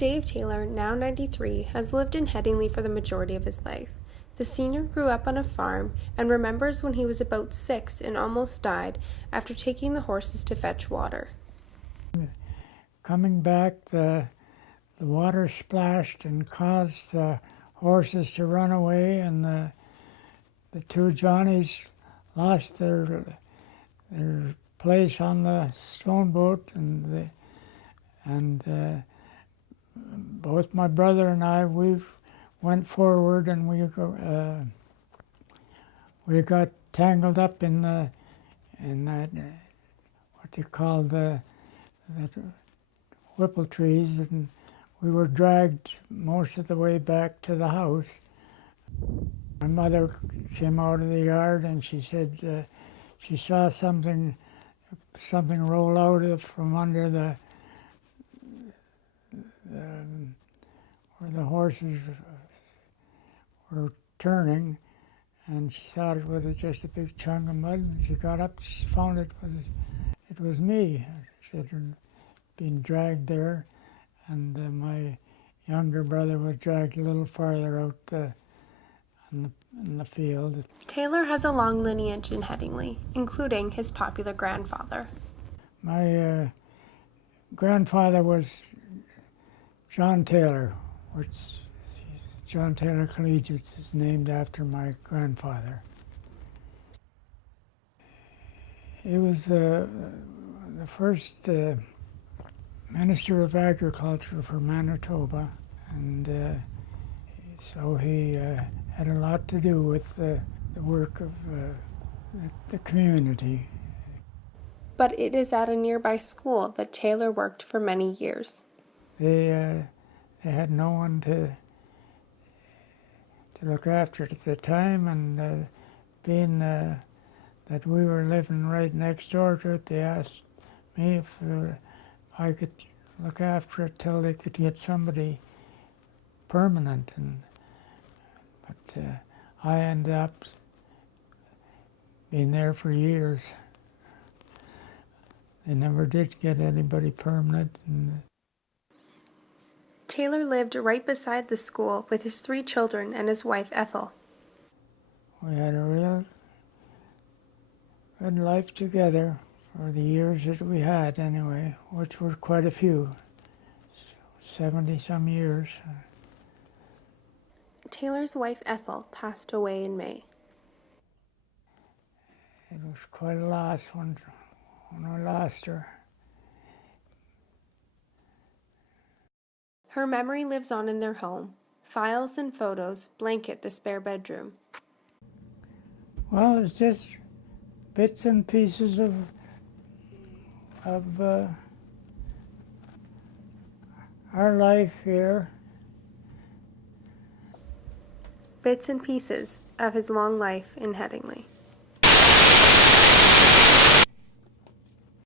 Dave Taylor, now 93, has lived in Headingley for the majority of his life. The senior grew up on a farm and remembers when he was about 6 and almost died after taking the horses to fetch water. Coming back, the water splashed and caused the horses to run away, and the two Johnnies lost their place on the stone boat, and both my brother and I, we went forward, and we got tangled up in that what they call that whipple trees, and we were dragged most of the way back to the house. My mother came out of the yard, and she said she saw something roll out from under where the horses were turning, and she thought it was just a big chunk of mud. And she got up, she found it was me. She had been dragged there, and my younger brother was dragged a little farther out in the field. Taylor has a long lineage in Headingley, including his popular grandfather. My grandfather was John Taylor, which John Taylor Collegiate is named after my grandfather. He was the first Minister of Agriculture for Manitoba, and so he had a lot to do with the work of the community. But it is at a nearby school that Taylor worked for many years. They had no one to look after it at the time, and being that we were living right next door to it, they asked me if I could look after it till they could get somebody permanent, but I ended up being there for years. They never did get anybody permanent. Taylor lived right beside the school with his 3 children and his wife Ethel. We had a real good life together for the years that we had anyway, which were quite a few, 70-some years. Taylor's wife Ethel passed away in May. It was quite a loss when I lost her. Her memory lives on in their home. Files and photos blanket the spare bedroom. Well, it's just bits and pieces of our life here. Bits and pieces of his long life in Headingley.